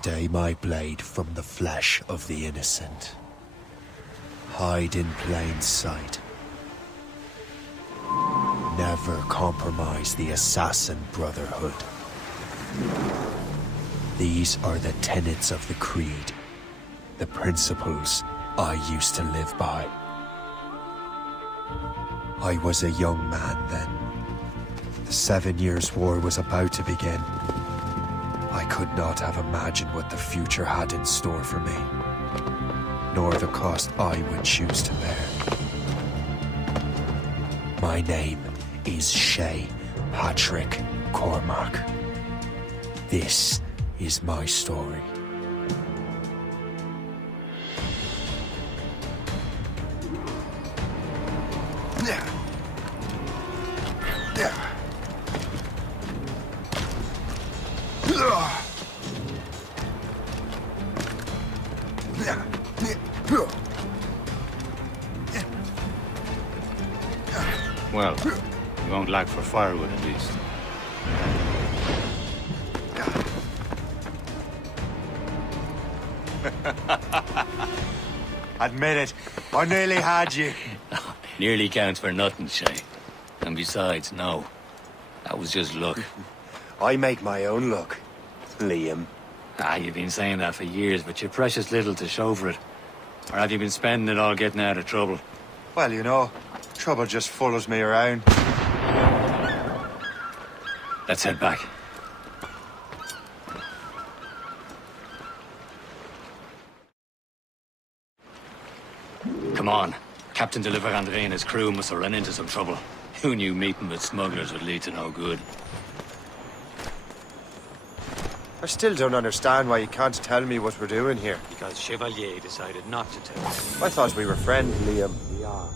Stay my blade from the flesh of the innocent. Hide in plain sight. Never compromise the Assassin Brotherhood. These are the tenets of the Creed, the principles I used to live by. I was a young man then. The 7 Years' War was about to begin. I could not have imagined what the future had in store for me, nor the cost I would choose to bear. My name is Shay Patrick Cormac. This is my story. Well, you won't lack for firewood at least. Admit it, I nearly had you. Nearly counts for nothing, Shay. And besides, no. That was just luck. I make my own luck, Liam. You've been saying that for years, but you're precious little to show for it. Or have you been spending it all getting out of trouble? Well, you know, trouble just follows me around. Let's head back. Come on. Captain de Liverandre and his crew must have run into some trouble. Who knew meeting with smugglers would lead to no good? I still don't understand why you can't tell me what we're doing here. Because Chevalier decided not to tell. I thought we were friends, Liam. We are.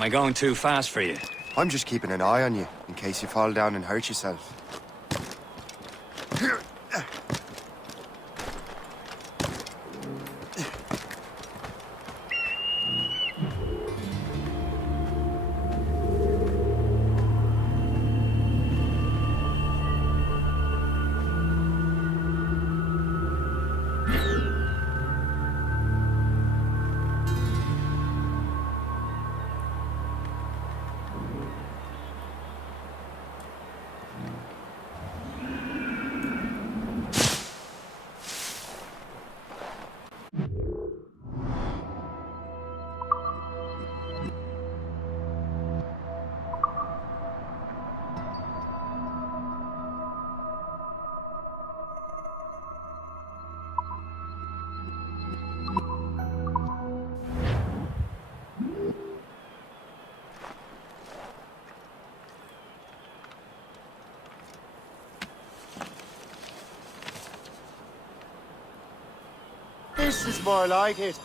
Am I going too fast for you? I'm just keeping an eye on you, in case you fall down and hurt yourself. This is more like it.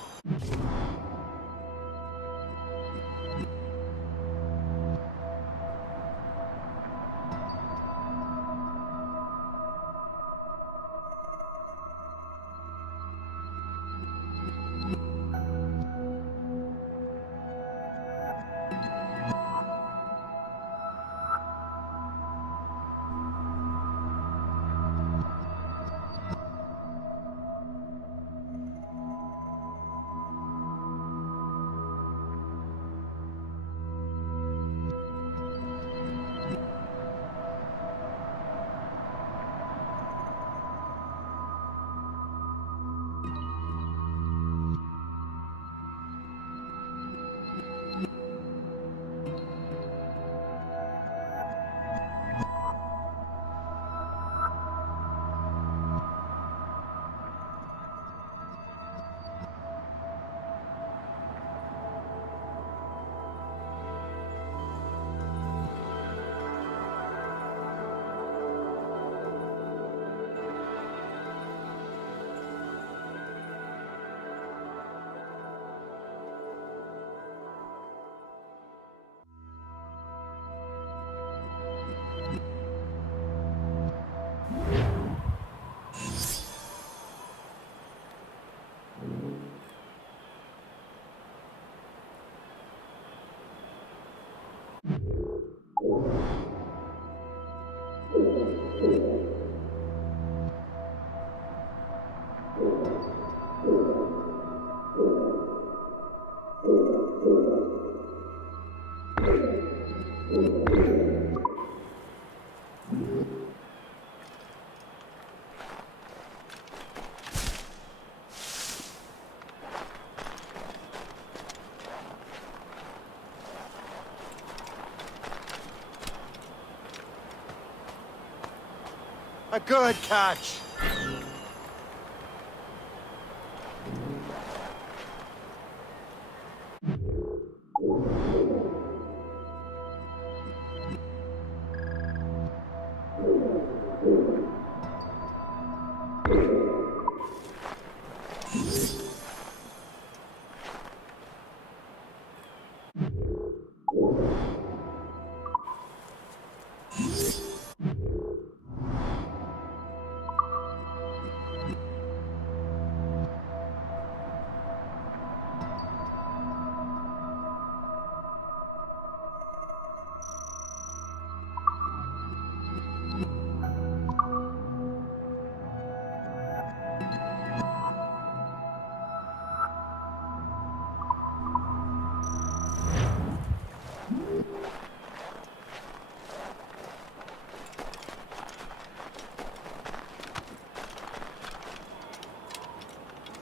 A good catch.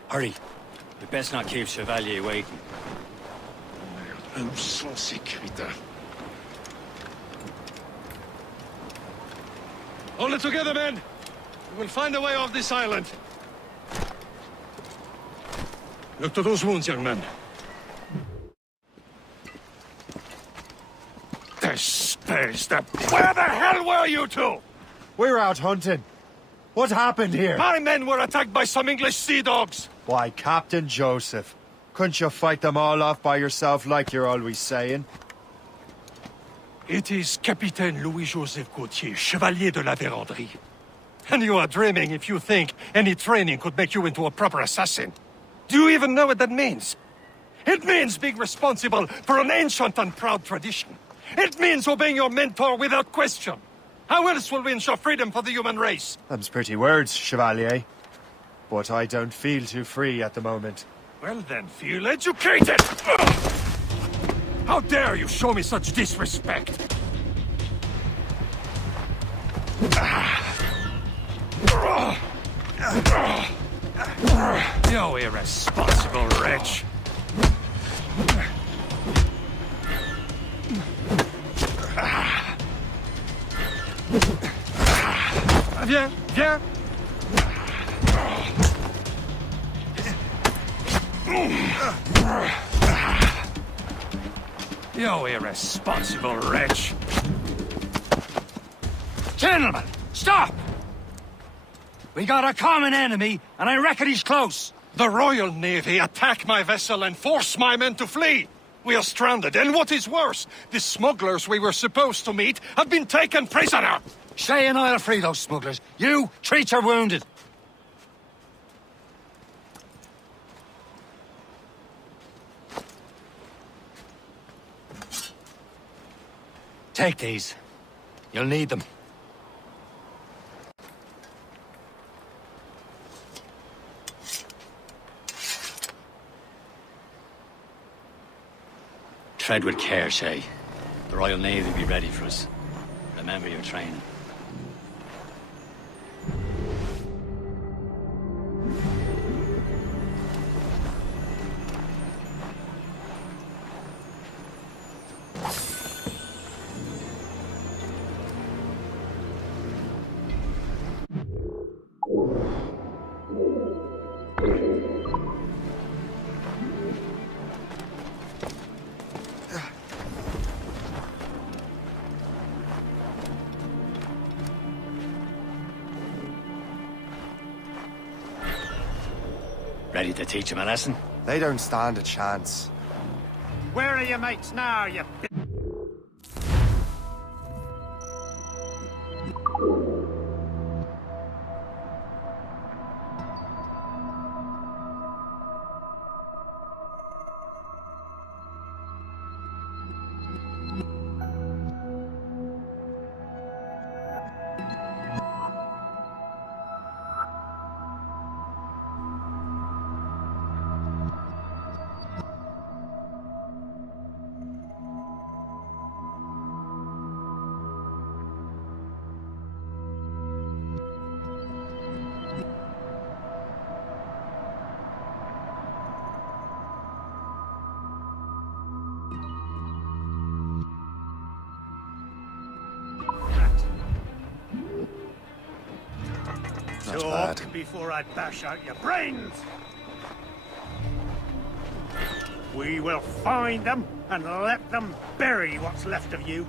Hurry. We best not keep Chevalier waiting. Nous sommes sécuritaires. Hold it together, men! We will find a way off this island. Look to those wounds, young man. Space that... Where the hell were you two? We're out hunting. What happened here? My men were attacked by some English sea dogs. Why, Captain Joseph, couldn't you fight them all off by yourself like you're always saying? It is Capitaine Louis-Joseph Gauthier, Chevalier de la Vérendrye. And you are dreaming if you think any training could make you into a proper assassin. Do you even know what that means? It means being responsible for an ancient and proud tradition. It means obeying your mentor without question. How else will we ensure freedom for the human race? Them's pretty words, Chevalier. But I don't feel too free at the moment. Well then, feel educated! Ugh! How dare you show me such disrespect? You irresponsible wretch! Viens, viens! You irresponsible wretch! Gentlemen, stop! We got a common enemy, and I reckon he's close. The Royal Navy attack my vessel and force my men to flee! We are stranded, and what is worse, the smugglers we were supposed to meet have been taken prisoner! Shay and I'll free those smugglers. You, treat your wounded. Take these. You'll need them. Tread with care, Shay. The Royal Navy will be ready for us. Remember your training. Ready to teach him a lesson? They don't stand a chance. Where are your mates now, you... Not bad. Talk before I bash out your brains! We will find them and let them bury what's left of you.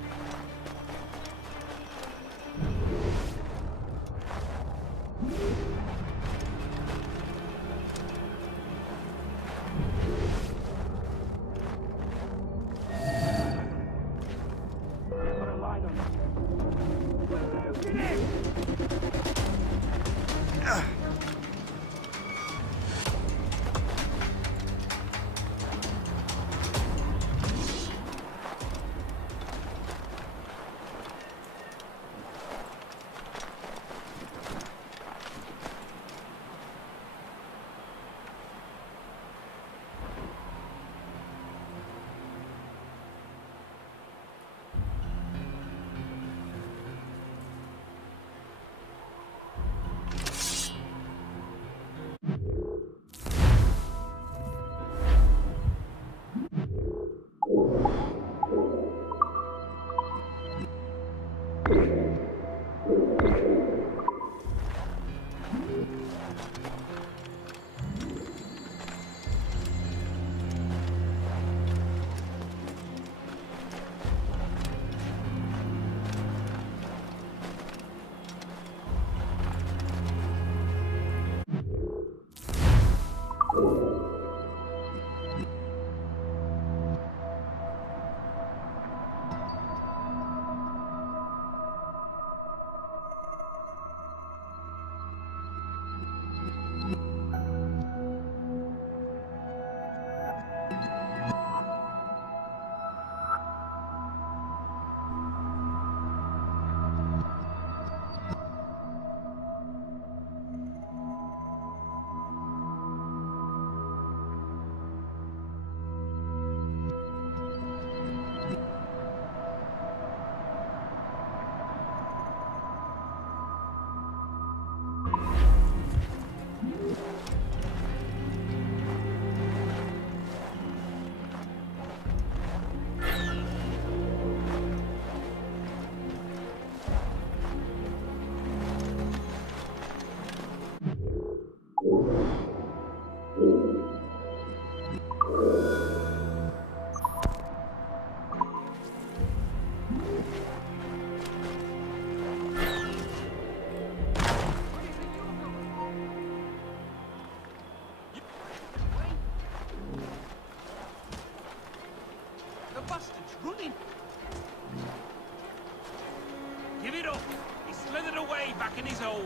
back in his hole.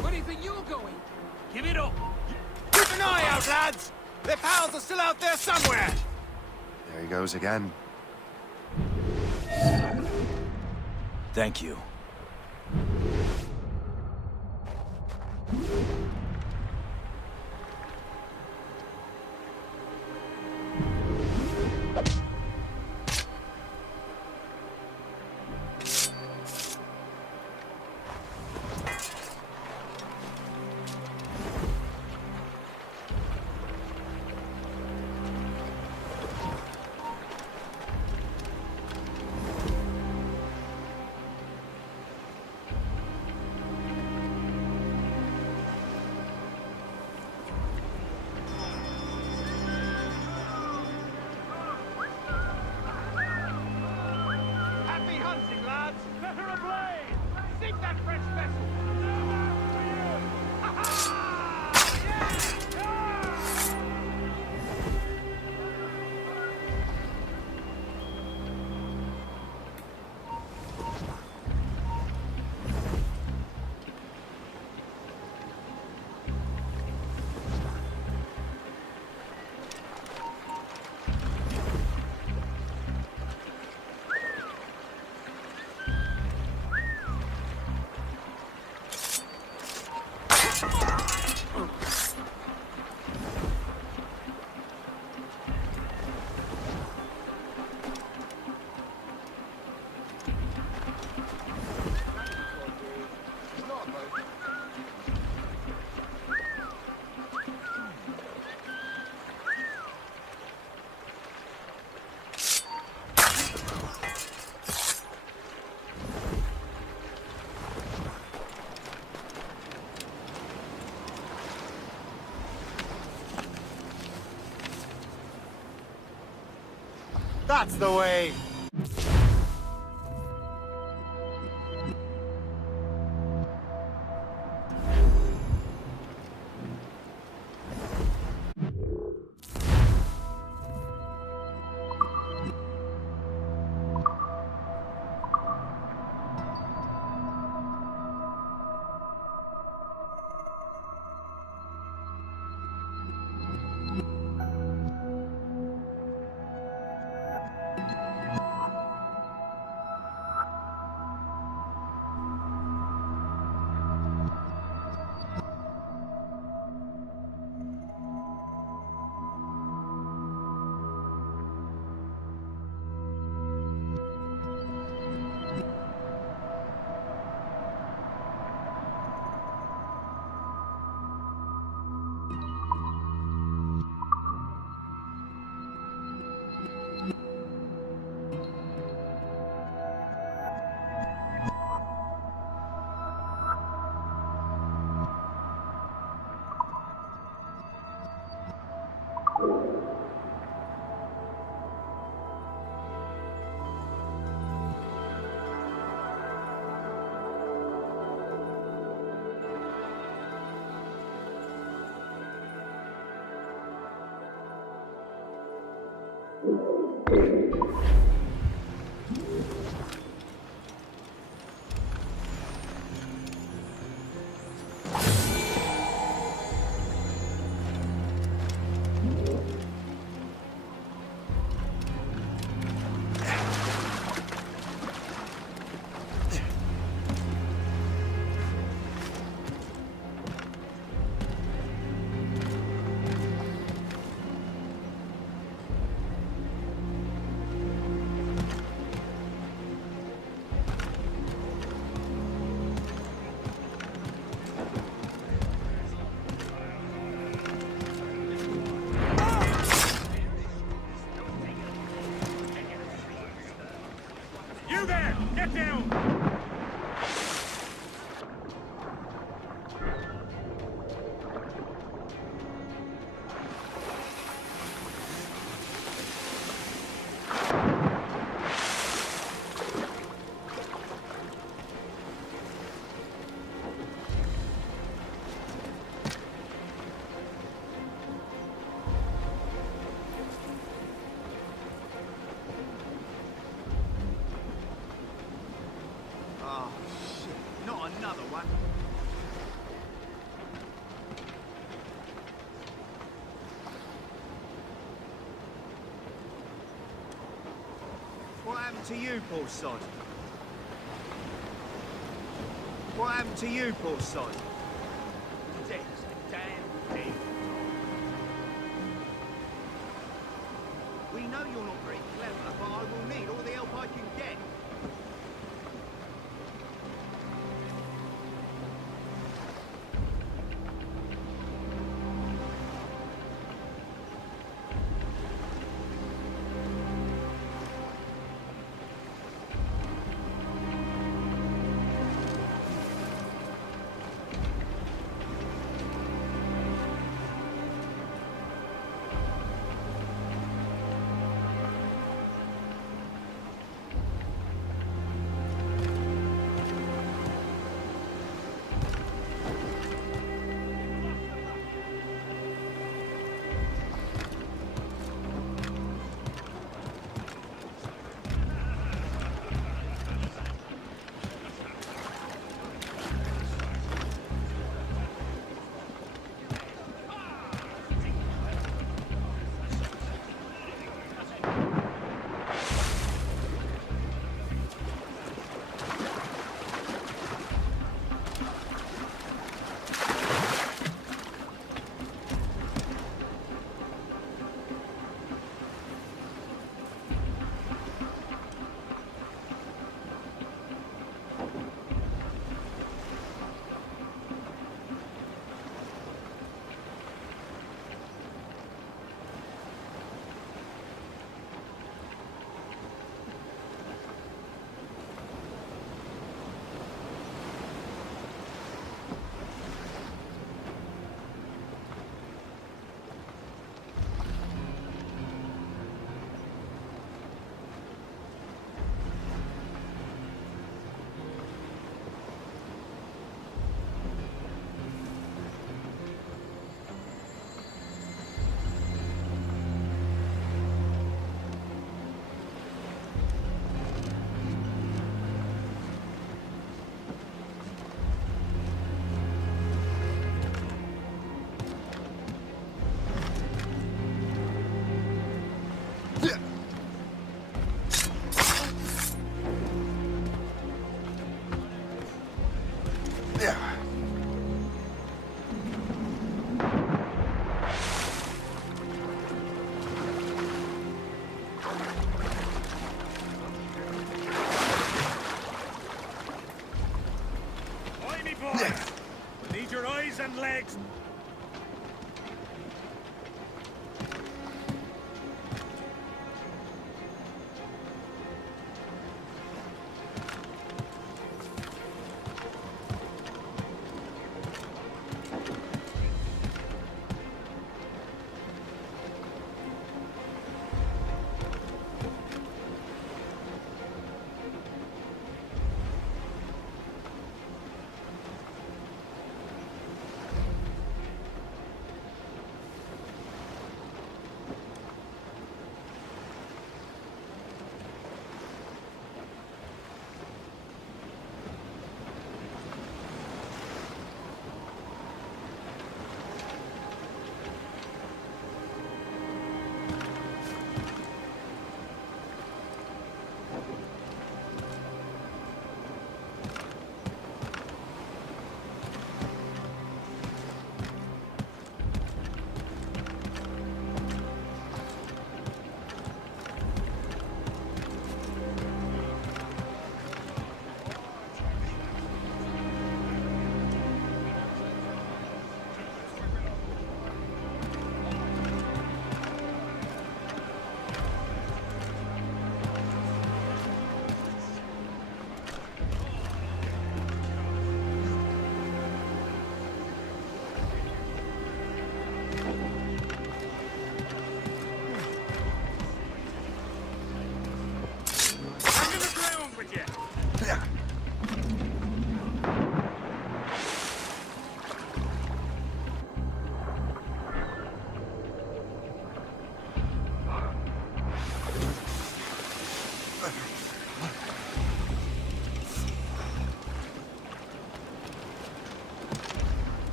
Where do you think you're going? Give it up. Keep an eye out, lads! Their pals are still out there somewhere! There he goes again. Thank you. Happy hunting, lads! Set her ablaze! Sink that French vessel! No out for you! Ha-ha! Yeah! That's the way! You there! Get down! happened to you, poor sod? What happened to you, poor sod? Dead, damn dead. We know you're not very clever, but I will need all the help I can get.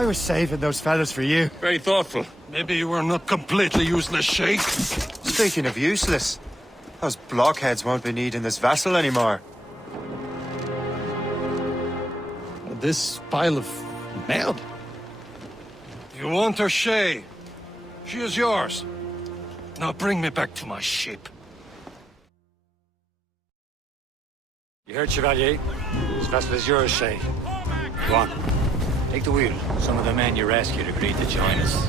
I was saving those fellas for you. Very thoughtful. Maybe you were not completely useless, Sheikh. Speaking of useless, those blockheads won't be needing this vessel anymore. This pile of mail? You want her, Shay? She is yours. Now bring me back to my ship. You heard, Chevalier? This vessel is yours, Shay. Go on. Take the wheel. Some of the men you rescued agreed to join us.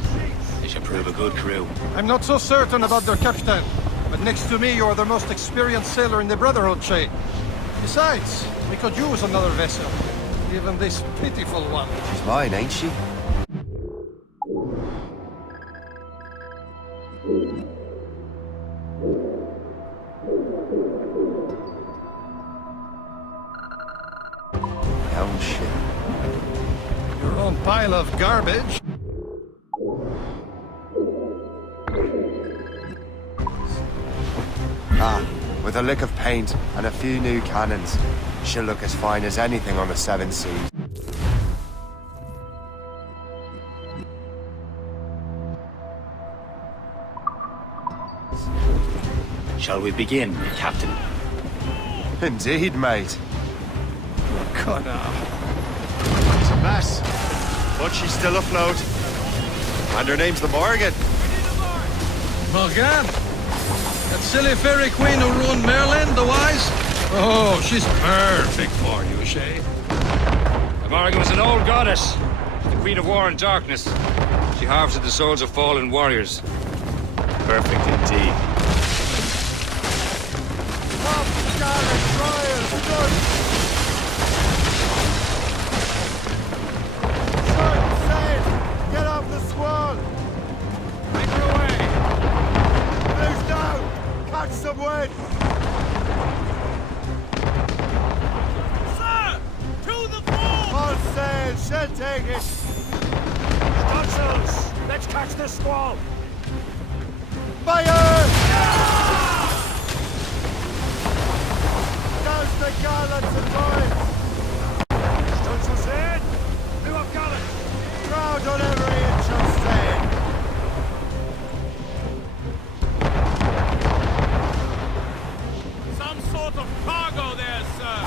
They should prove a good crew. I'm not so certain about their captain, but next to me, you are the most experienced sailor in the Brotherhood, Shay. Besides, we could use another vessel. Even this pitiful one. She's mine, ain't she? My own ship. Your own pile of garbage. Ah, with a lick of paint and a few new cannons, she'll look as fine as anything on the Seven Seas. Shall we begin, Captain? Indeed, mate. Connor. It's a mess, but she's still afloat. And her name's the Morgan. Morgan? That silly fairy queen who ruined Merlin, the wise? Oh, she's perfect for you, Shay. The Morrigan was an old goddess. She's the queen of war and darkness. She harvested the souls of fallen warriors. Perfect indeed. Get off the squall! Make your way! Move down! Catch some wind! Sir! To the fore! All sail! She'll take it! Topsails! Let's catch this squall! Fire! Douse the gallants and boys! Stunsails in! New up gallant! Crowd on every inch of sail! Some sort of cargo there, sir!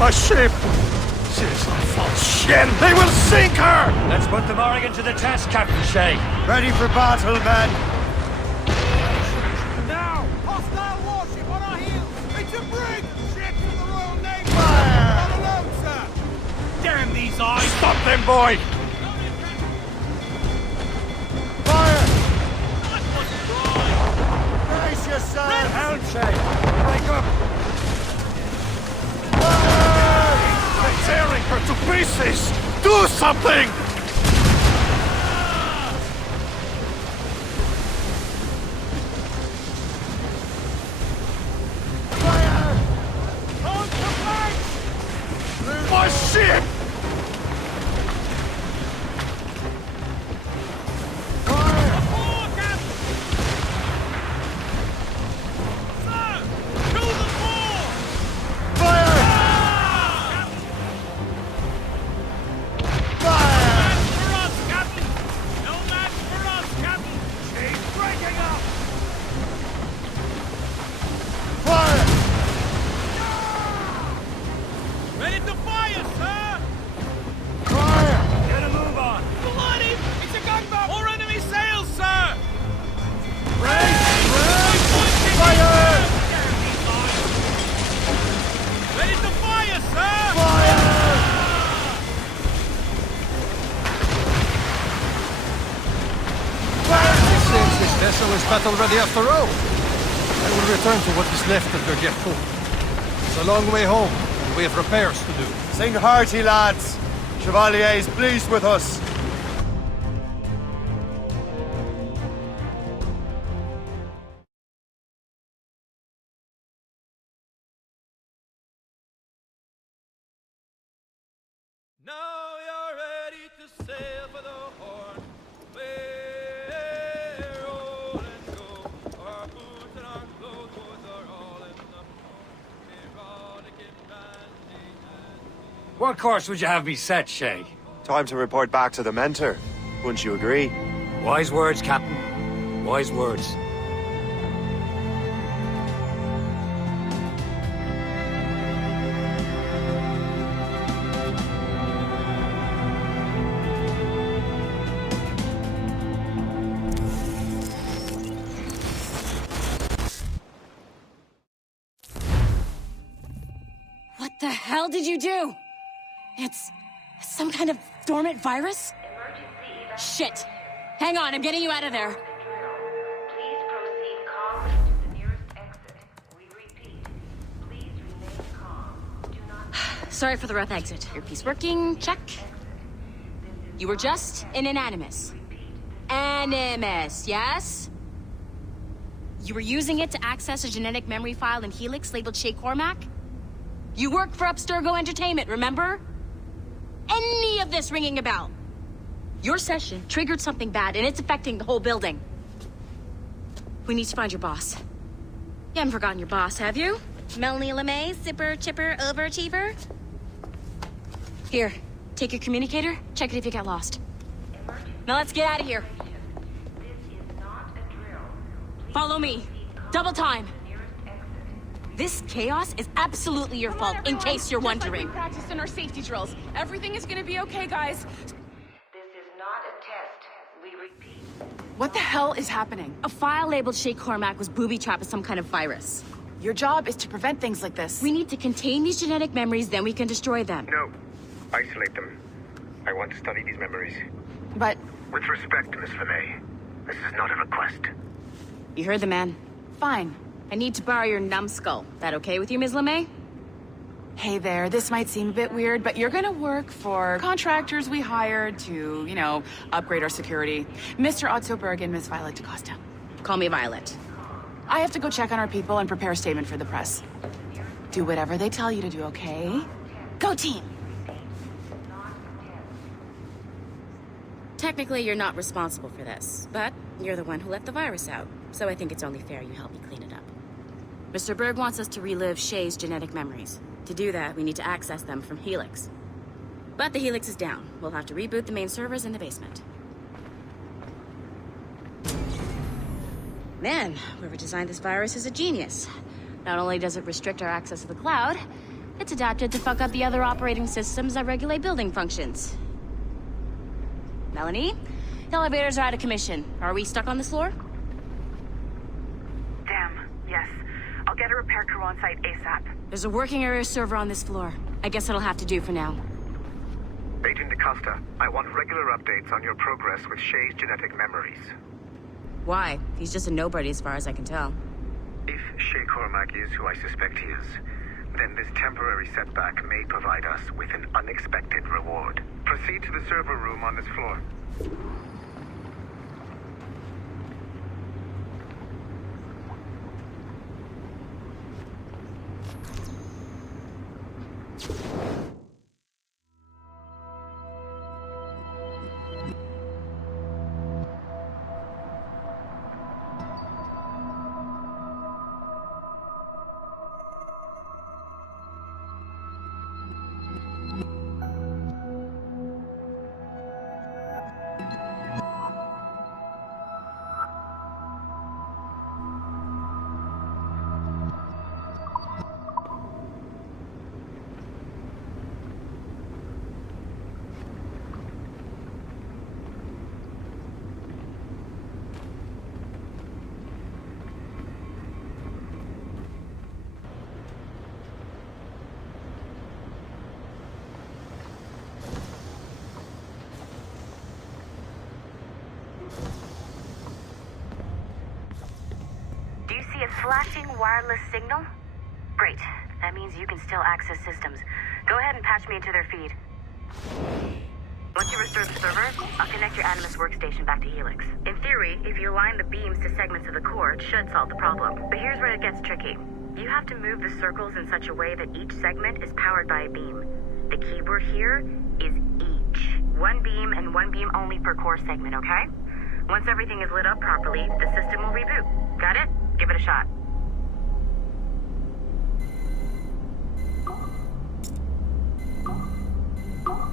My ship! She's a false ship! They will sink her! Let's put the Morrigan to the test, Captain Shay. Ready for battle, men! Now! Hostile warship on our heels! It's a brig! Ship to the Royal Navy! Fire! Not alone, sir! Damn these eyes! Stop them, boy! Fire! That was dry! Brace yourselves! Help, Shay! Break up! They're tearing her to pieces! Do something! Fire! On the flanks! My ship! Fire! Fore, Captain! Sir! To the fore! Fire! Fire! Match for us, Captain! No match for us, Captain! She's breaking up! Fire! Ready to fire, sir! Fire! Get a move on! Bloody! It's a gunboat! More enemy sails, sir! Brace! Fire! Fire! Ready to fire, sir! Fire! It seems this vessel is battle ready after all. I will return to what is left of Gergerfo. It's a long way home, and we have repairs to do. Sing hearty, lads! Chevalier is pleased with us. Now you're ready to sail for the Horn. Where, oh, What course would you have me set, Shay? Time to report back to the mentor. Wouldn't you agree? Wise words, Captain. Wise words. What the hell did you do? It's some kind of dormant virus? Shit. Hang on, I'm getting you out of there. Please proceed calmly to the nearest exit. We repeat, please remain calm. Do not... Sorry for the rough exit. Earpiece working, check. You were just in an Animus. Animus, yes? You were using it to access a genetic memory file in Helix labeled Shay Cormac? You worked for Abstergo Entertainment, remember? Any of this ringing a bell? Your session triggered something bad, and it's affecting the whole building. We need to find your boss. You haven't forgotten your boss, have you? Melanie LeMay, zipper, chipper, overachiever? Here, take your communicator, check it if you get lost. Now let's get out of here. This is not a drill. Please Follow me. Double time. nearest exit. This chaos is absolutely your fault, in case you're wondering. We practiced in our safety drills. Everything is gonna be okay, guys. This is not a test. We repeat. What the hell is happening? A file labeled Shay Cormac was booby-trapped with some kind of virus. Your job is to prevent things like this. We need to contain these genetic memories, then we can destroy them. No. Isolate them. I want to study these memories. But With respect, Miss LeMay, this is not a request. You heard the man. fine. I need to borrow your numbskull. That okay with you, Ms. LeMay? Hey there, this might seem a bit weird, but you're gonna work for contractors we hired to, you know, upgrade our security. Mr. Otto Berg and Miss Violet DaCosta. Call me Violet. I have to go check on our people and prepare a statement for the press. Do whatever they tell you to do, okay? Go team! Technically, you're not responsible for this, but you're the one who let the virus out, so I think it's only fair you help me clean it up. Mr. Berg wants us to relive Shay's genetic memories. To do that, we need to access them from Helix. But the Helix is down. We'll have to reboot the main servers in the basement. Man, whoever designed this virus is a genius. Not only does it restrict our access to the cloud, it's adapted to fuck up the other operating systems that regulate building functions. Melanie? The elevators are out of commission. Are we stuck on this floor? Damn, yes. I'll get a repair crew on site ASAP. There's a working area server on this floor. I guess that'll have to do for now. Agent DaCosta, I want regular updates on your progress with Shay's genetic memories. Why? He's just a nobody as far as I can tell. If Shay Cormac is who I suspect he is, then this temporary setback may provide us with an unexpected reward. Proceed to the server room on this floor. Do you see a flashing wireless signal? Great. That means you can still access systems. Go ahead and patch me into their feed. Once you restore the server, I'll connect your Animus workstation back to Helix. In theory, if you align the beams to segments of the core, it should solve the problem. But here's where it gets tricky. You have to move the circles in such a way that each segment is powered by a beam. The keyword here is each. One beam and one beam only per core segment, okay? Once everything is lit up properly, the system will reboot. Got it? Give it a shot.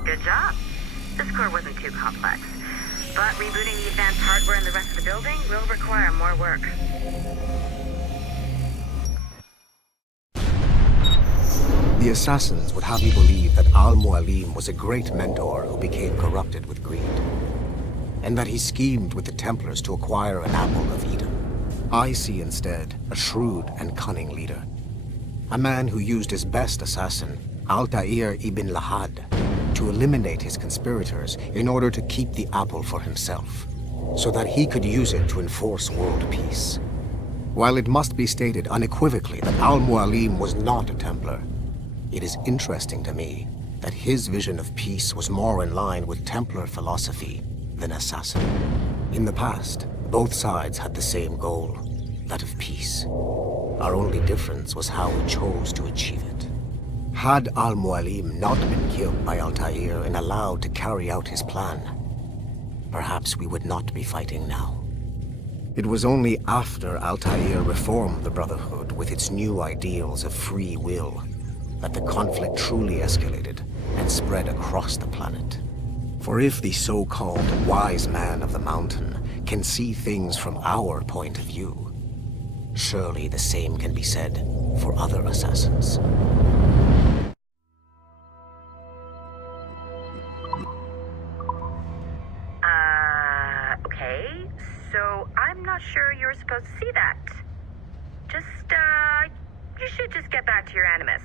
Good job. This core wasn't too complex. But rebooting the advanced hardware in the rest of the building will require more work. The assassins would have you believe that Al-Mualim was a great mentor who became corrupted with greed, and that he schemed with the Templars to acquire an apple of Eden. I see instead a shrewd and cunning leader, a man who used his best assassin, Altair ibn Lahad, to eliminate his conspirators in order to keep the apple for himself, so that he could use it to enforce world peace. While it must be stated unequivocally that Al-Mualim was not a Templar, it is interesting to me that his vision of peace was more in line with Templar philosophy than assassin. In the past, both sides had the same goal, that of peace. Our only difference was how we chose to achieve it. Had Al-Mualim not been killed by Altair and allowed to carry out his plan, perhaps we would not be fighting now. It was only after Altair reformed the Brotherhood with its new ideals of free will that the conflict truly escalated and spread across the planet. For if the so-called wise man of the mountain can see things from our point of view, surely the same can be said for other assassins. Okay, so I'm not sure you're supposed to see that. You should just get back to your Animus.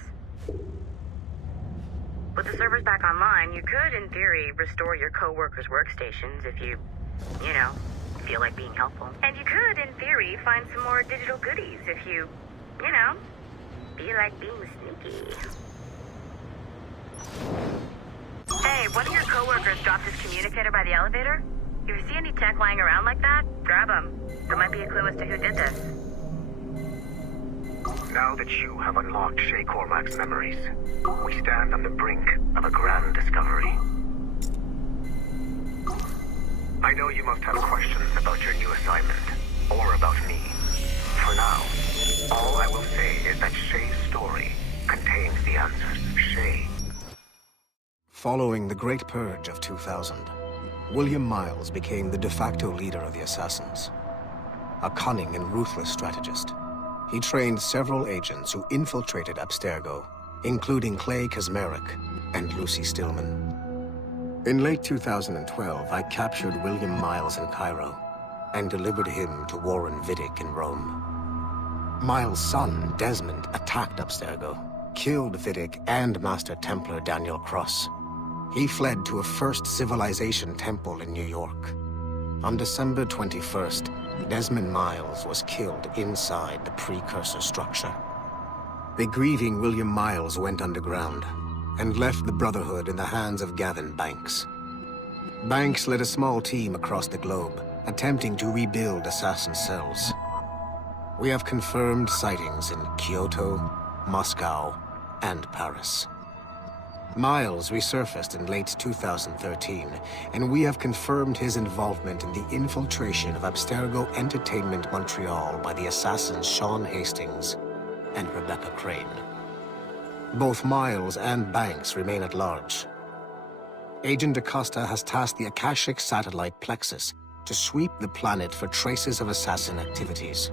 With the servers back online, you could, in theory, restore your co-workers' workstations if you feel like being helpful. And you could, in theory, find some more digital goodies if you feel like being sneaky. Hey, one of your co-workers dropped his communicator by the elevator. If you see any tech lying around like that, grab them. There might be a clue as to who did this. Now that you have unlocked Shay Cormac's memories, we stand on the brink of a grand discovery. I know you must have questions about your new assignment, or about me. For now, all I will say is that Shay's story contains the answers. Shay. Following the Great Purge of 2000, William Miles became the de facto leader of the Assassins. A cunning and ruthless strategist, he trained several agents who infiltrated Abstergo, including Clay Kazmarek and Lucy Stillman. In late 2012, I captured William Miles in Cairo and delivered him to Warren Vidic in Rome. Miles' son, Desmond, attacked Abstergo, killed Vidic and Master Templar Daniel Cross. He fled to a First Civilization temple in New York. On December 21st, Desmond Miles was killed inside the precursor structure. The grieving William Miles went underground and left the Brotherhood in the hands of Gavin Banks. Banks led a small team across the globe, attempting to rebuild assassin cells. We have confirmed sightings in Kyoto, Moscow, and Paris. Miles resurfaced in late 2013, and we have confirmed his involvement in the infiltration of Abstergo Entertainment Montreal by the assassins Sean Hastings and Rebecca Crane. Both Miles and Banks remain at large. Agent DaCosta has tasked the Akashic satellite Plexus to sweep the planet for traces of assassin activities.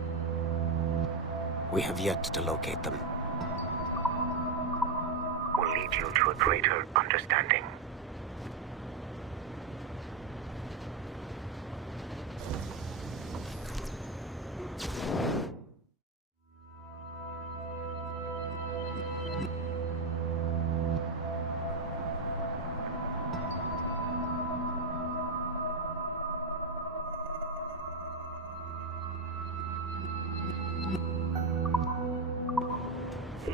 We have yet to locate them. Will lead you to a greater understanding.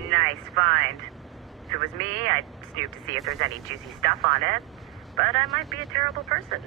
Nice find. If it was me, I'd snoop to see if there's any juicy stuff on it. But I might be a terrible person.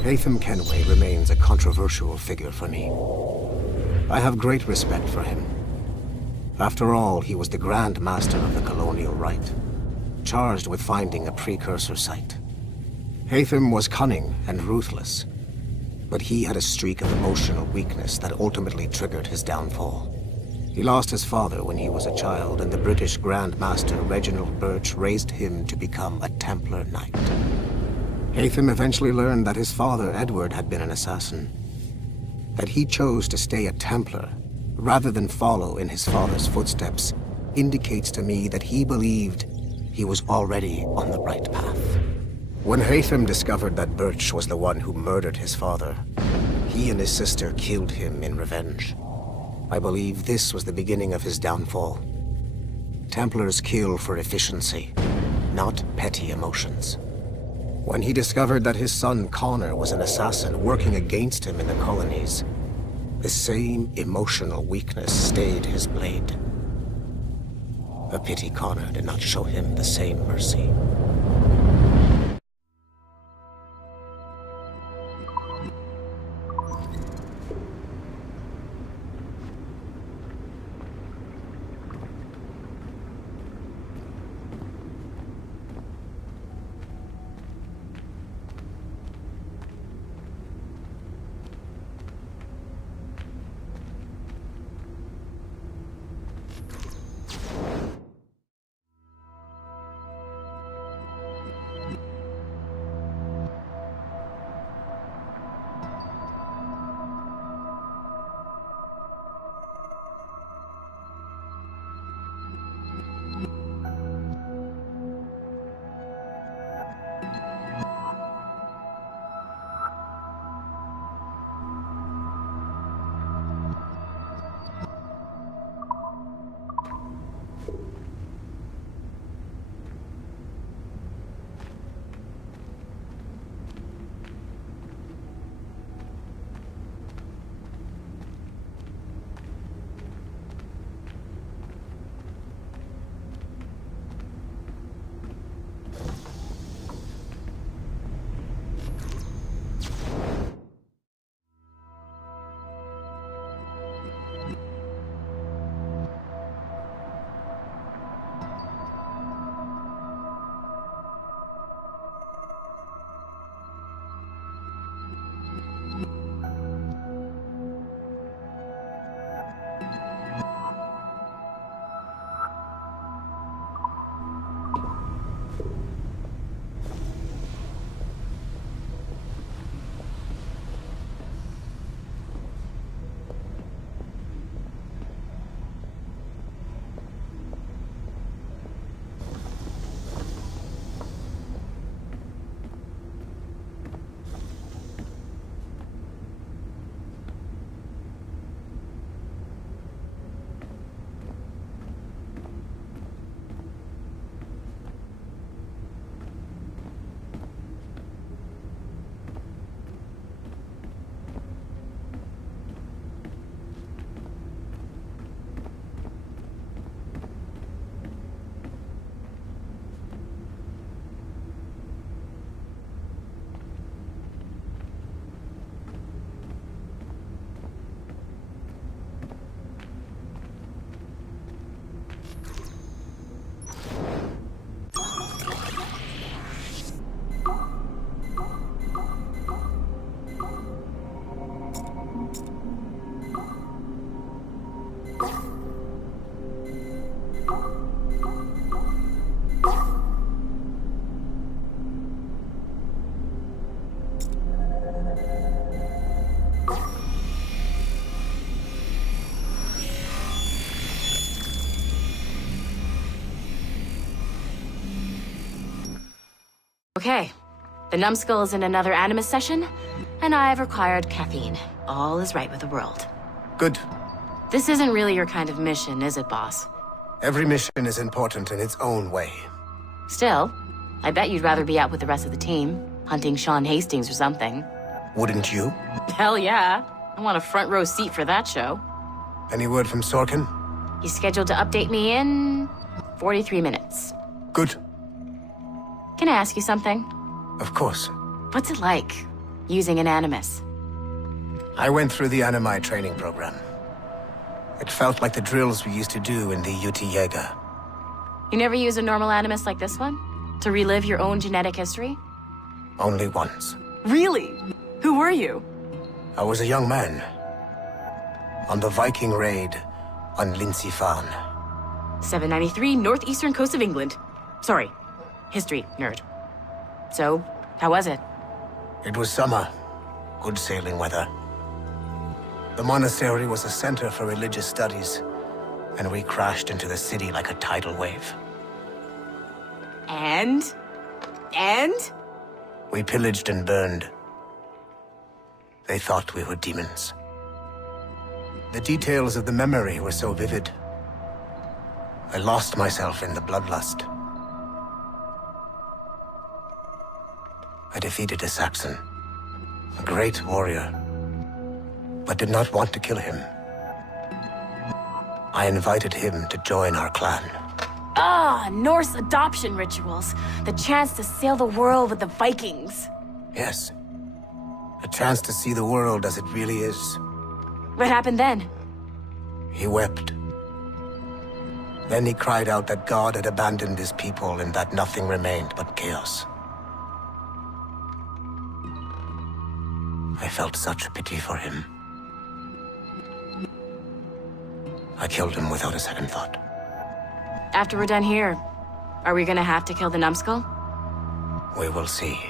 Haytham Kenway remains a controversial figure for me. I have great respect for him. After all, he was the Grand Master of the Colonial Rite, charged with finding a precursor site. Haytham was cunning and ruthless, but he had a streak of emotional weakness that ultimately triggered his downfall. He lost his father when he was a child, and the British Grand Master Reginald Birch raised him to become a Templar Knight. Haytham eventually learned that his father, Edward, had been an assassin. That he chose to stay a Templar, rather than follow in his father's footsteps, indicates to me that he believed he was already on the right path. When Haytham discovered that Birch was the one who murdered his father, he and his sister killed him in revenge. I believe this was the beginning of his downfall. Templars kill for efficiency, not petty emotions. When he discovered that his son Connor was an assassin working against him in the colonies, the same emotional weakness stayed his blade. A pity Connor did not show him the same mercy. Okay, the numbskull is in another Animus session, and I've required caffeine. All is right with the world. Good. This isn't really your kind of mission, is it, boss? Every mission is important in its own way. Still, I bet you'd rather be out with the rest of the team, hunting Sean Hastings or something. Wouldn't you? Hell yeah. I want a front row seat for that show. Any word from Sorkin? He's scheduled to update me in 43 minutes. Good. Can I ask you something? Of course. What's it like, using an Animus. I went through the Animi training program. It felt like the drills we used to do in the UT Jaeger. You never use a normal Animus like this one? To relive your own genetic history? Only once. Really? Who were you? I was a young man. On the Viking raid on Lindsey Fan. 793, northeastern coast of England. Sorry, history nerd. So, how was it? It was summer. Good sailing weather. The monastery was a center for religious studies, and we crashed into the city like a tidal wave. And? We pillaged and burned. They thought we were demons. The details of the memory were so vivid. I lost myself in the bloodlust. I defeated a Saxon, a great warrior, but did not want to kill him. I invited him to join our clan. Ah, Norse adoption rituals. The chance to sail the world with the Vikings. Yes. A chance to see the world as it really is. What happened then? He wept. Then he cried out that God had abandoned his people and that nothing remained but chaos. I felt such pity for him. I killed him without a second thought. After we're done here, are we gonna have to kill the numbskull? We will see.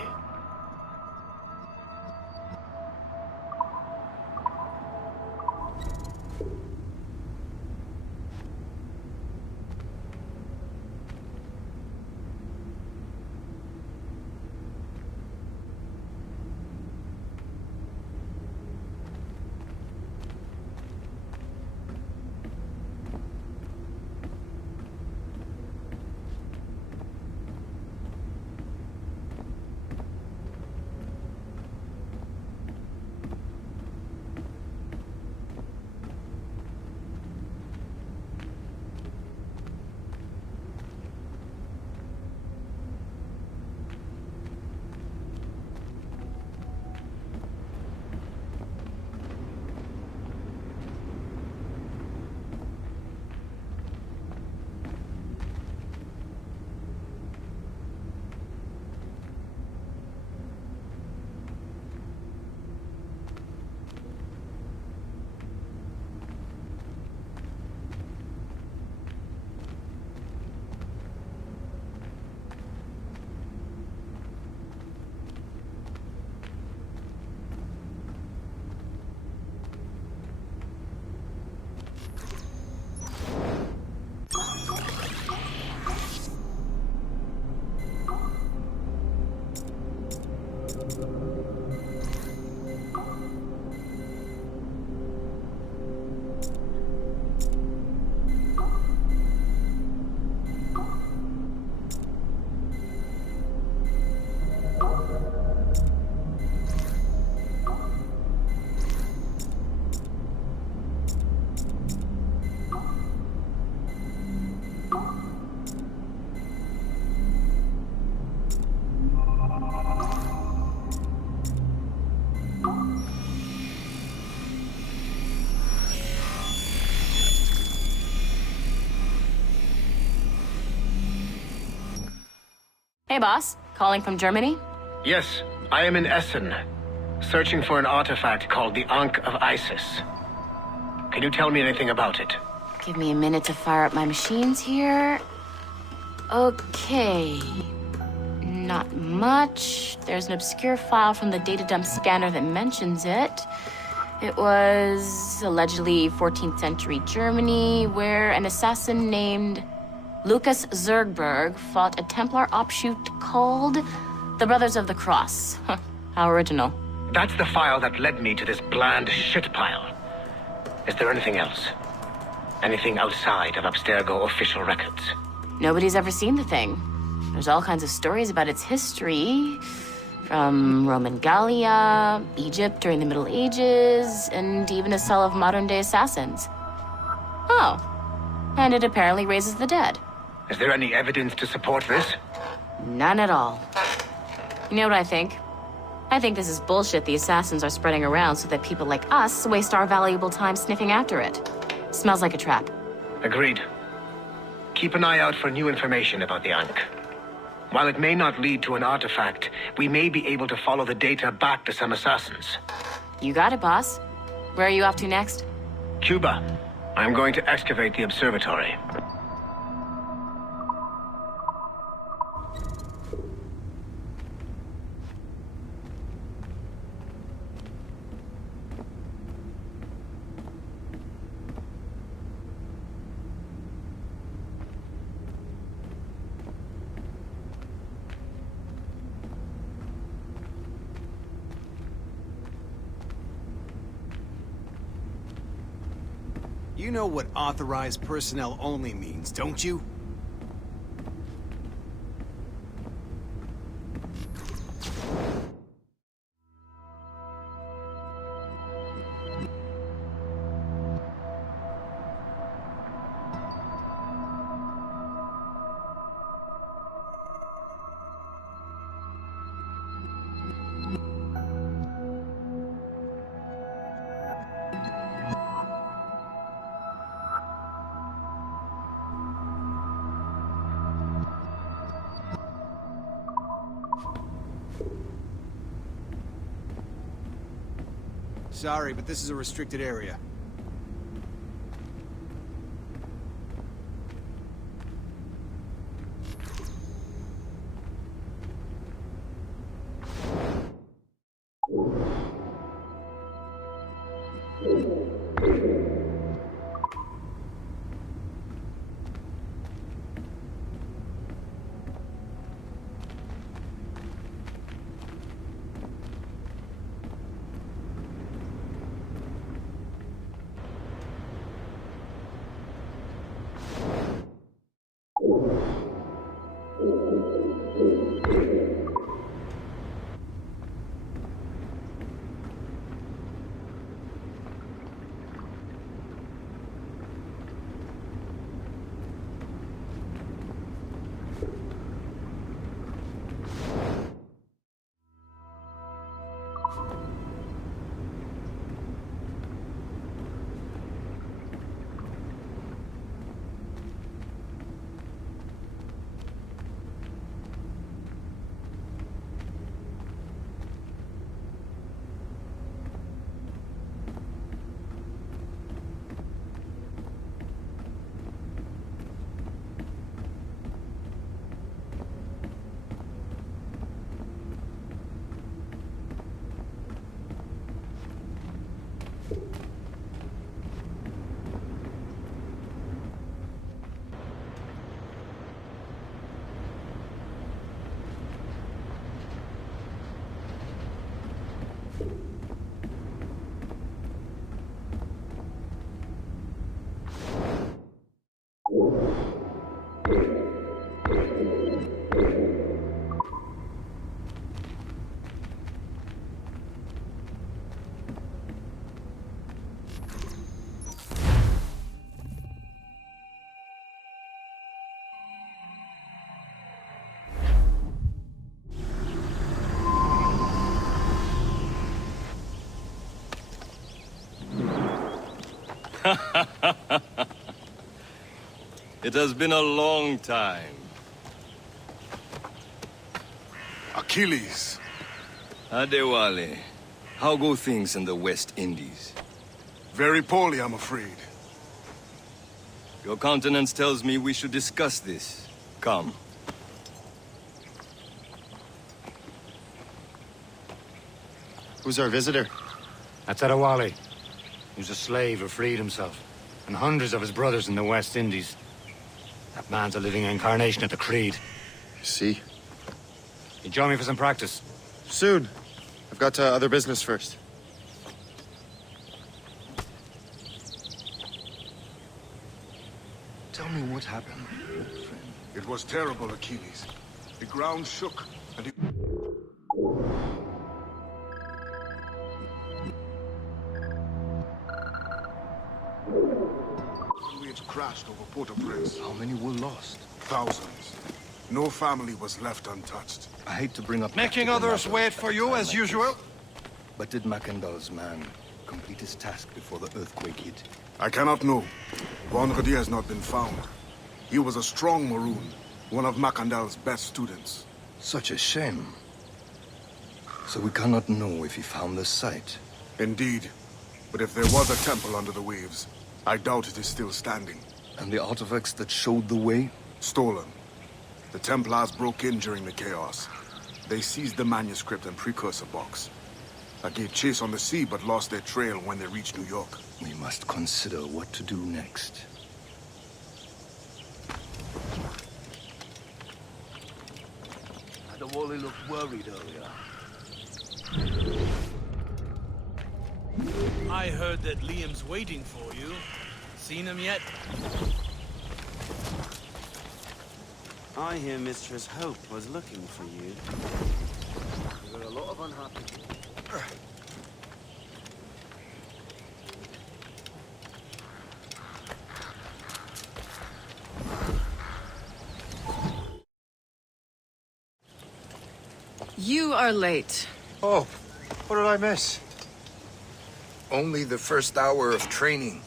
Hey, boss. Calling from Germany? Yes, I am in Essen, searching for an artifact called the Ankh of Isis. Can you tell me anything about it? Give me a minute to fire up my machines here. Okay. Not much. There's an obscure file from the data dump scanner that mentions it. It was allegedly 14th century Germany, where an assassin named Lucas Zergberg fought a Templar offshoot called the Brothers of the Cross. How original. That's the file that led me to this bland shit pile. Is there anything else? Anything outside of Abstergo official records? Nobody's ever seen the thing. There's all kinds of stories about its history. From Roman Gallia, Egypt during the Middle Ages, and even a cell of modern-day assassins. Oh. And it apparently raises the dead. Is there any evidence to support this? None at all. You know what I think? I think this is bullshit the assassins are spreading around so that people like us waste our valuable time sniffing after it. Smells like a trap. Agreed. Keep an eye out for new information about the Ankh. While it may not lead to an artifact, we may be able to follow the data back to some assassins. You got it, boss. Where are you off to next? Cuba. I'm going to excavate the observatory. You know what authorized personnel only means, don't you? Sorry, but this is a restricted area. It has been a long time. Achilles. Adewale, how go things in the West Indies? Very poorly, I'm afraid. Your countenance tells me we should discuss this. Come. Who's our visitor? That's Adewale. He was a slave who freed himself, and hundreds of his brothers in the West Indies. That man's a living incarnation of the Creed. See? You join me for some practice? Soon. I've got other business first. Tell me what happened, friend. It was terrible, Achilles. The ground shook, and it... We had crashed over Port-au-Prince. How many were lost? Thousands. No family was left untouched. I hate to bring up... Making others wait for you, as usual? But did Macandal's man complete his task before the earthquake hit? I cannot know. Bonredi has not been found. He was a strong Maroon, one of Macandal's best students. Such a shame. So we cannot know if he found the site. Indeed. But if there was a temple under the waves, I doubt it is still standing. And the artifacts that showed the way? Stolen. The Templars broke in during the chaos. They seized the manuscript and precursor box. I gave chase on the sea, but lost their trail when they reached New York. We must consider what to do next. Adewale looked worried earlier. I heard that Liam's waiting for you. Seen him yet? I hear Mistress Hope was looking for you. There are a lot of unhappy people. You are late. Oh, what did I miss? Only the first hour of training.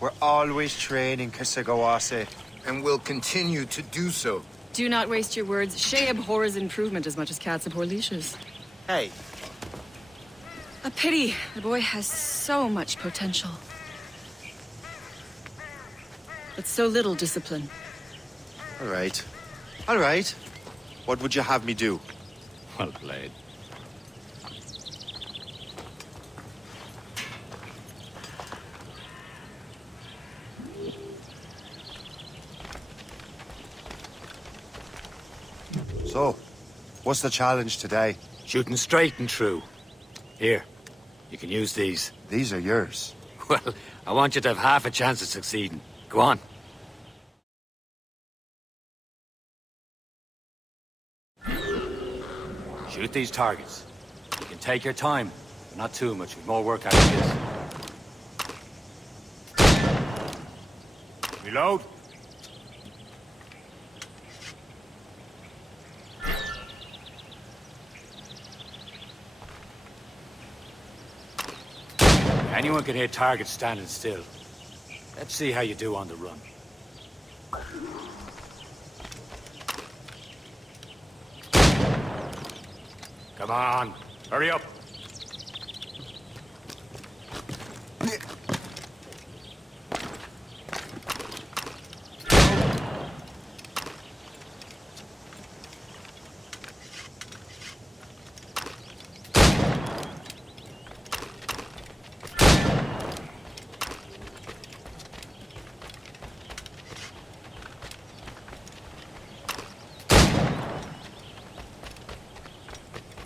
We're always training, Kisagawase. And will continue to do so. Do not waste your words. Shay abhors improvement as much as cats abhor leashes. Hey. A pity. The boy has so much potential. But so little discipline. All right. All right. What would you have me do? Well played. So, what's the challenge today? Shooting straight and true. Here, you can use these. These are yours. Well, I want you to have half a chance of succeeding. Go on. Shoot these targets. You can take your time, but not too much. With more work after this. Reload. Anyone can hit targets standing still. Let's see how you do on the run. Come on, hurry up.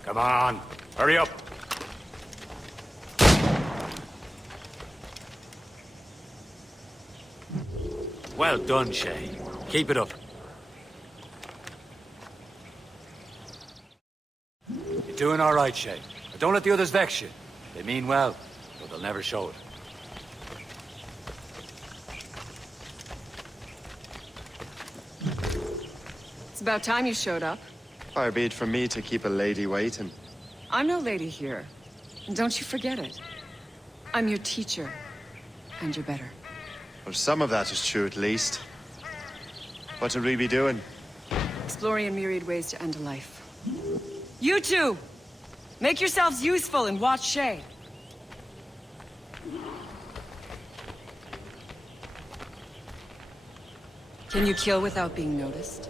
Come on, hurry up. Well done, Shay. Keep it up. You're doing all right, Shay. But don't let the others vex you. They mean well, but they'll never show it. It's about time you showed up. Far be it from me to keep a lady waiting. I'm no lady here. And don't you forget it. I'm your teacher. And you're better. Well, some of that is true, at least. What should we be doing? Exploring a myriad ways to end a life. You two! Make yourselves useful and watch Shay. Can you kill without being noticed?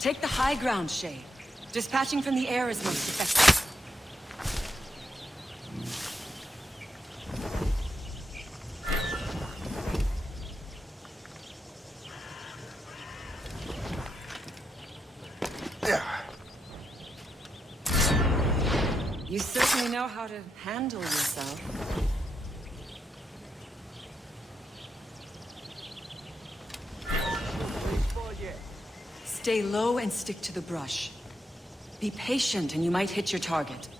Take the high ground, Shay. Dispatching from the air is most effective. You certainly know how to handle yourself. Stay low and stick to the brush. Be patient and you might hit your target.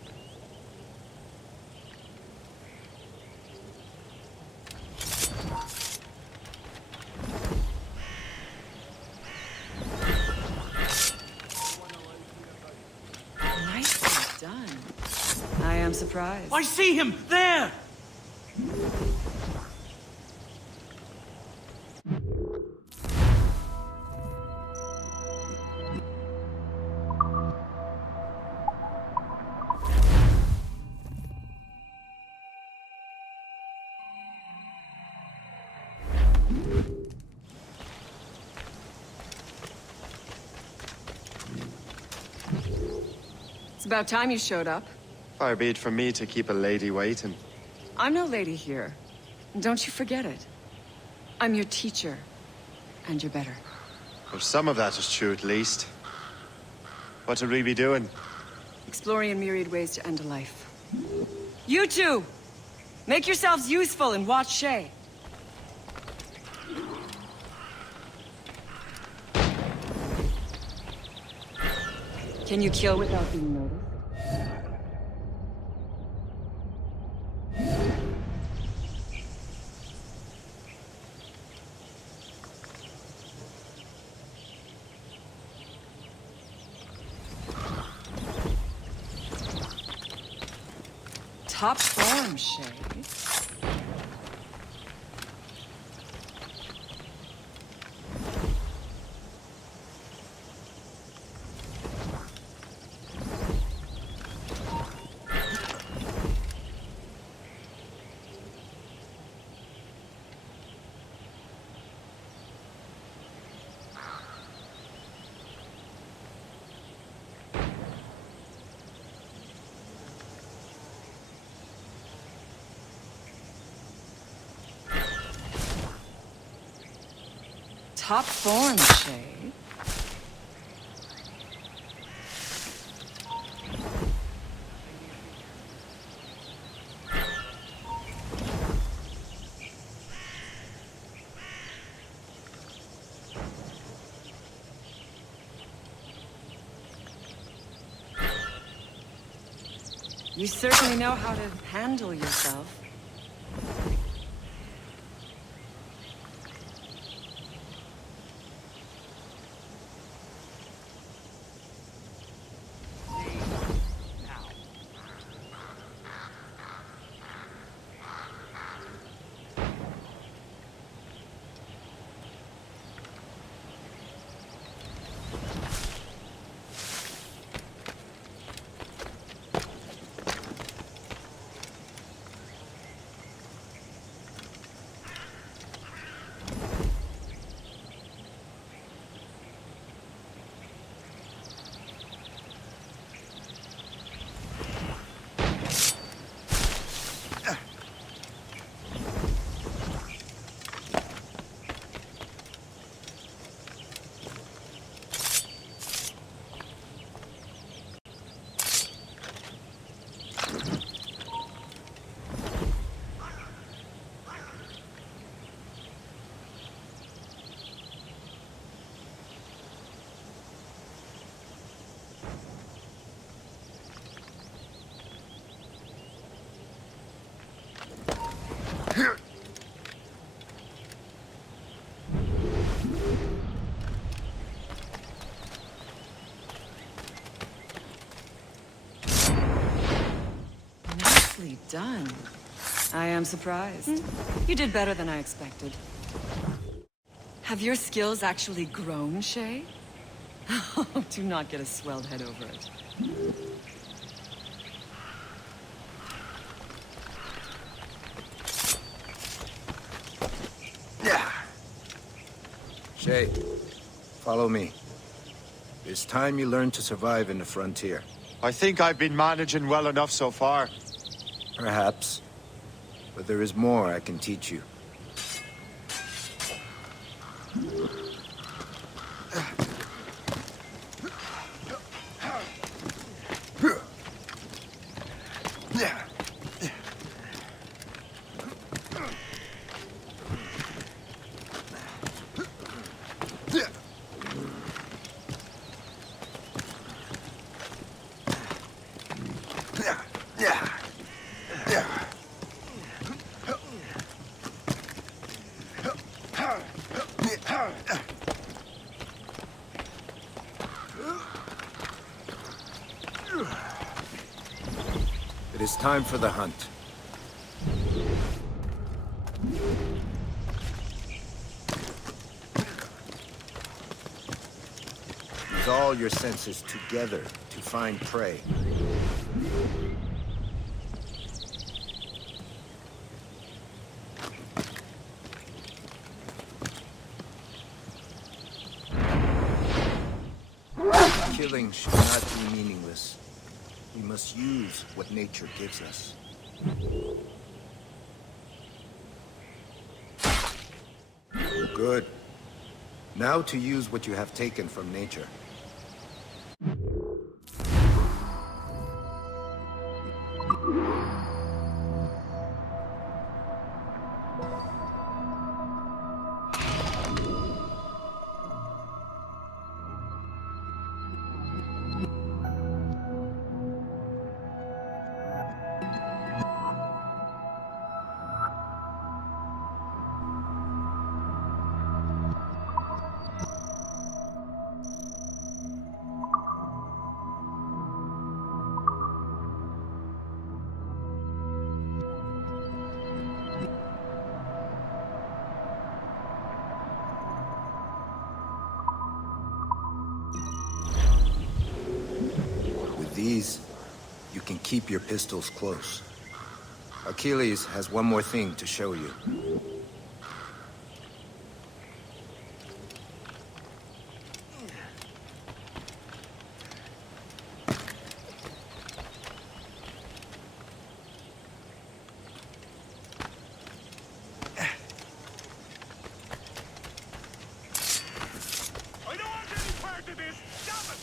Nicely done. I am surprised. I see him! There! It's about time you showed up. Far be it from me to keep a lady waiting. I'm no lady here. Don't you forget it. I'm your teacher. And you're better. Well, some of that is true, at least. What would we be doing? Exploring a myriad ways to end a life. You two! Make yourselves useful and watch Shay. Can you kill without being noticed? Top form, Shay. Top form, Shay. You certainly know how to handle yourself. Nicely done. I am surprised. You did better than I expected. Have your skills actually grown, Shay? Oh, do not get a swelled head over it. Yeah. Shay, follow me. It's time you learn to survive in the frontier. I think I've been managing well enough so far. Perhaps. But there is more I can teach you. It is time for the hunt. Use all your senses together to find prey. Killing should not be meaningless. We must use what nature gives us. Good. Now to use what you have taken from nature. These, you can keep your pistols close. Achilles has one more thing to show you. I don't want any part of this! Stop it!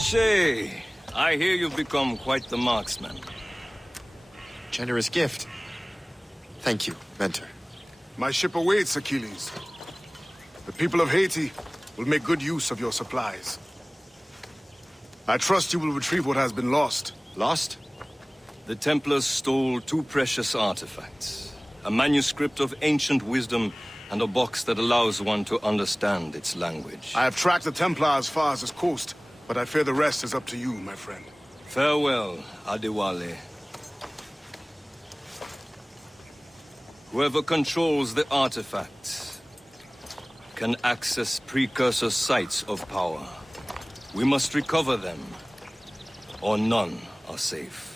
Shay, I hear you've become quite the marksman. Generous gift. Thank you, Mentor. My ship awaits, Achilles. The people of Haiti will make good use of your supplies. I trust you will retrieve what has been lost. Lost? The Templars stole 2 precious artifacts. A manuscript of ancient wisdom and a box that allows one to understand its language. I have tracked the Templar as far as this coast, but I fear the rest is up to you, my friend. Farewell, Adewale. Whoever controls the artifacts can access precursor sites of power. We must recover them, or none are safe.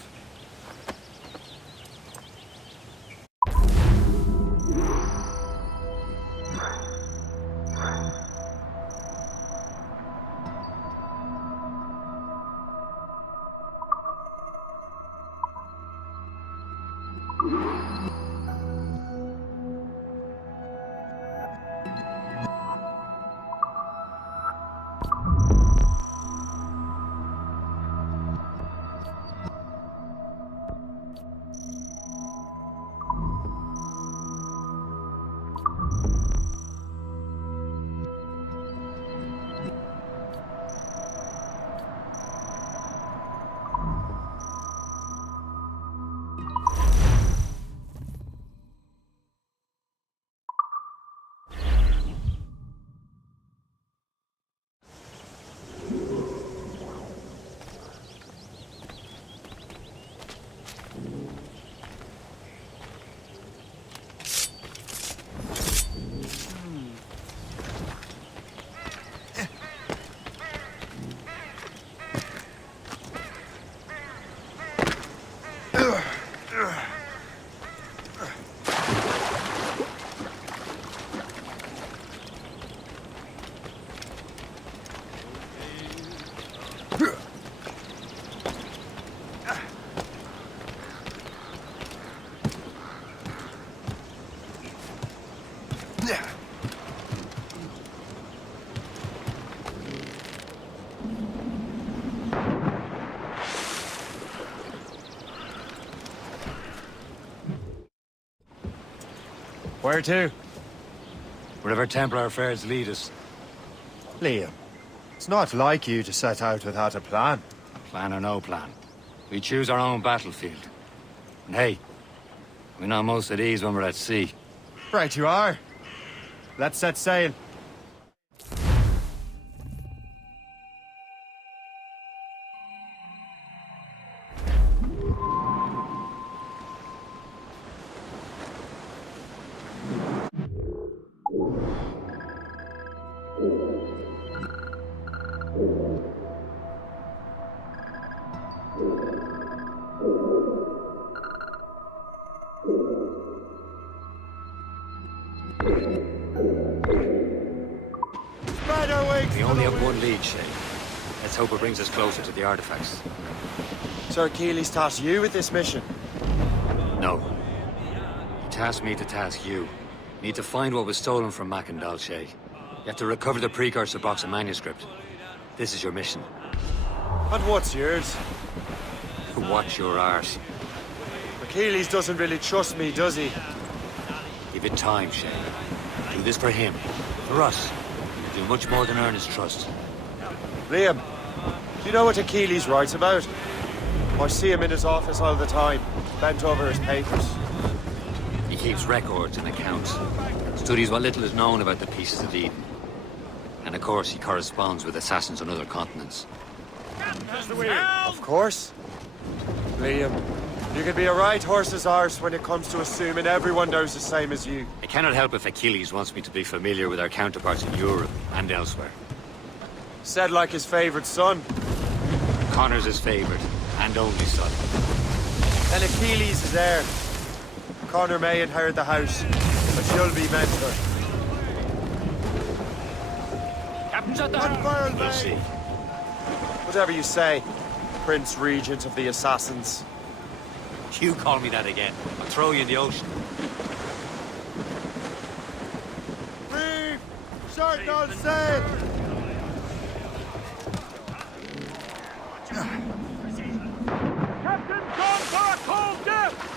Where to? Wherever Templar affairs lead us. Liam, It's not like you to set out without a plan. Plan or no plan. We choose our own battlefield. And hey, we know most of these when we're at sea. Right you are. Let's set sail. We only have one lead, Shay. Let's hope it brings us closer to the artifacts. Sir Keeley's tasked you with this mission. No. He tasked me to task you. You need to find what was stolen from Mackandal, Shay. You have to recover the precursor box and manuscript. This is your mission. And what's yours? Watch your arse. Achilles doesn't really trust me, does he? Give it time, Shay. Do this for him. For us. Do much more than earn his trust. Liam, do you know what Achilles writes about? I see him in his office all the time, bent over his papers. He keeps records and accounts. Studies what little is known about the Pieces of Eden. And of course, he corresponds with assassins on other continents. Of course. Liam, you can be a right horse's arse when it comes to assuming everyone knows the same as you. I cannot help if Achilles wants me to be familiar with our counterparts in Europe and elsewhere. Said like his favorite son. Connor's his favorite and only son. Then Achilles is heir. Connor may inherit the house, but you'll be mentor. Captain's at the helm. We'll see. Whatever you say, Prince Regent of the Assassins. You call me that again, I'll throw you in the ocean. Reef! Shark on sail! Captain, come for a cold death!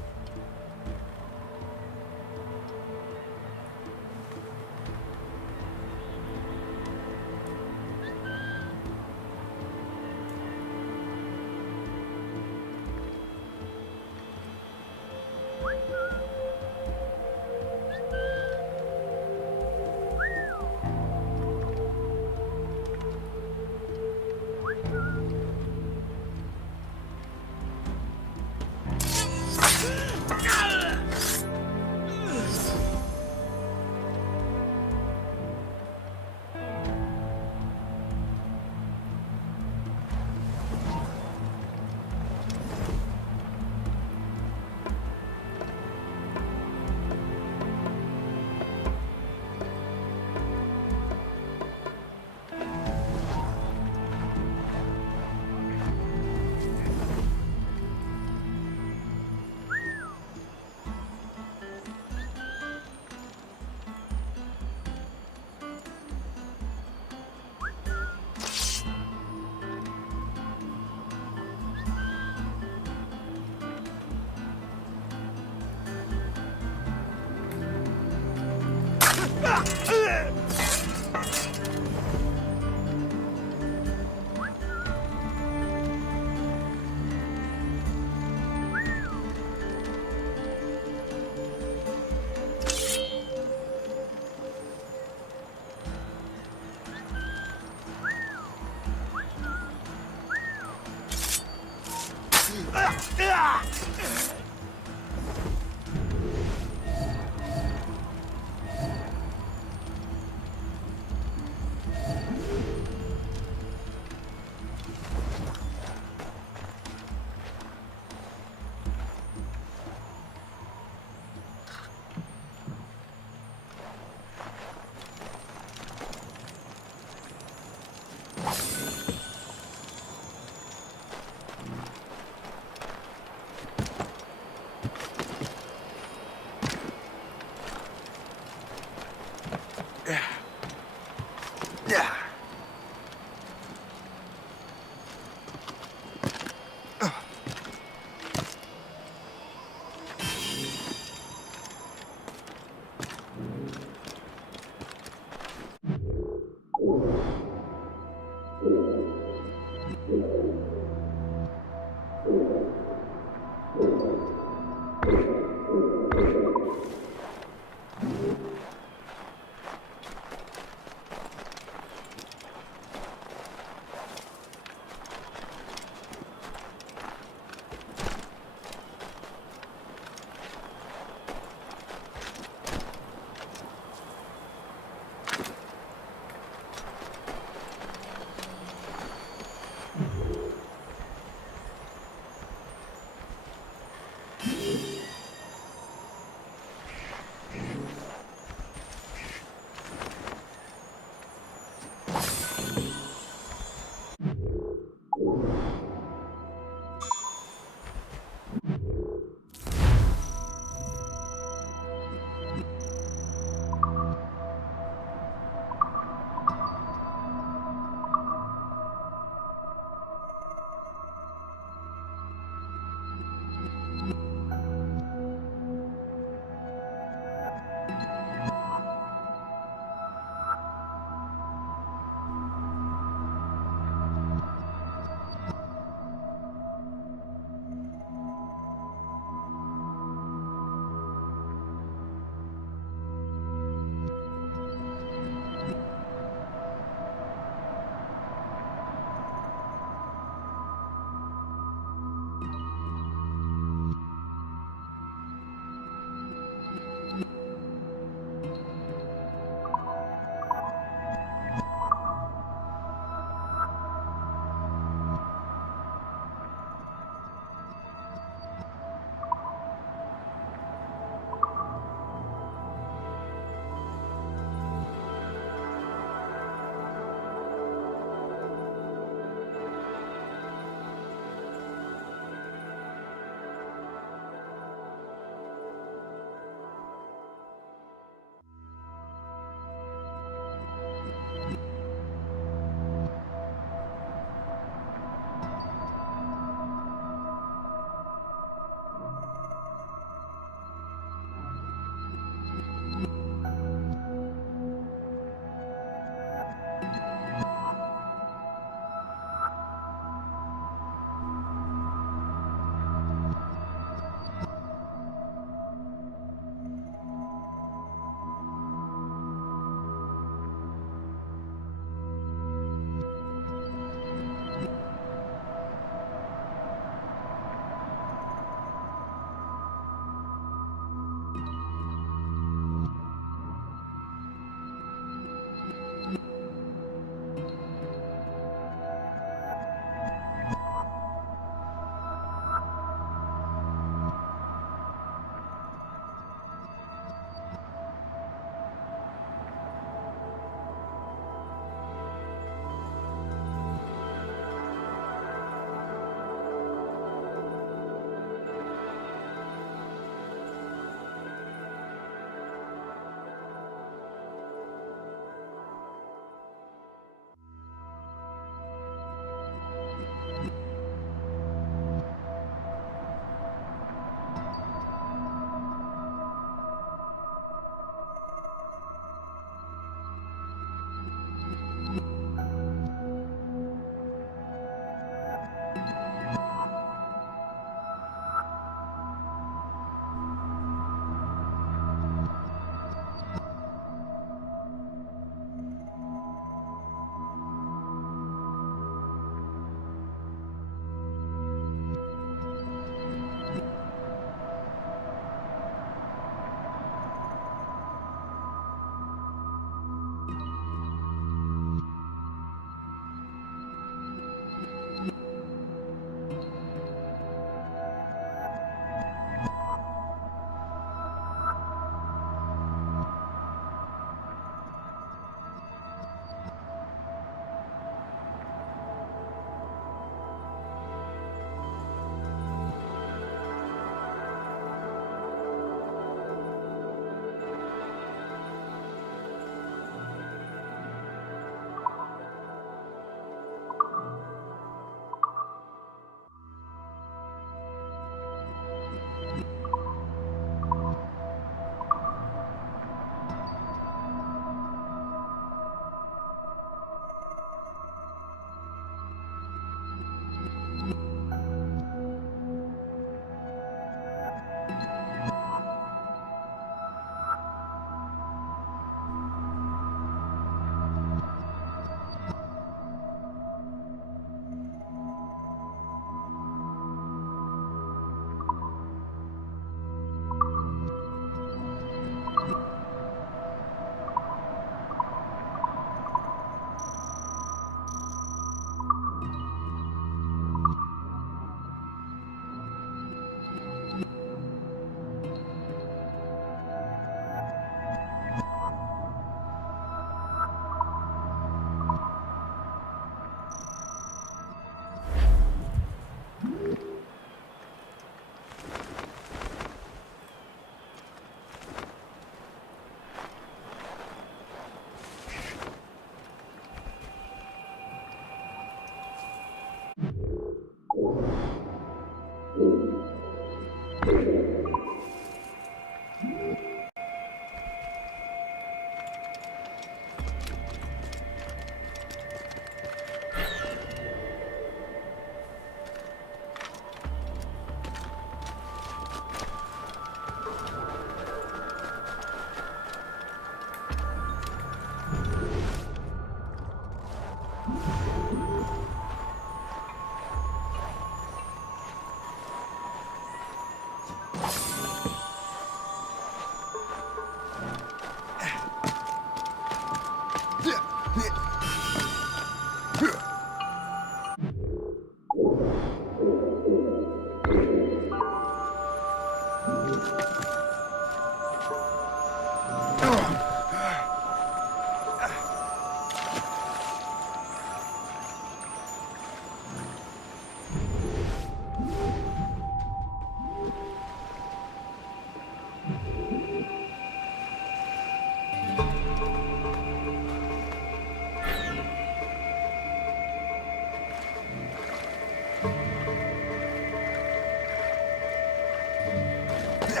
It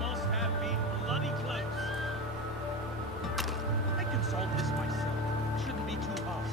must have been bloody close. I can solve this myself. It shouldn't be too hard.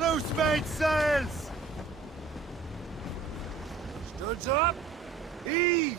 Loose mainsails! Studs up! Ease!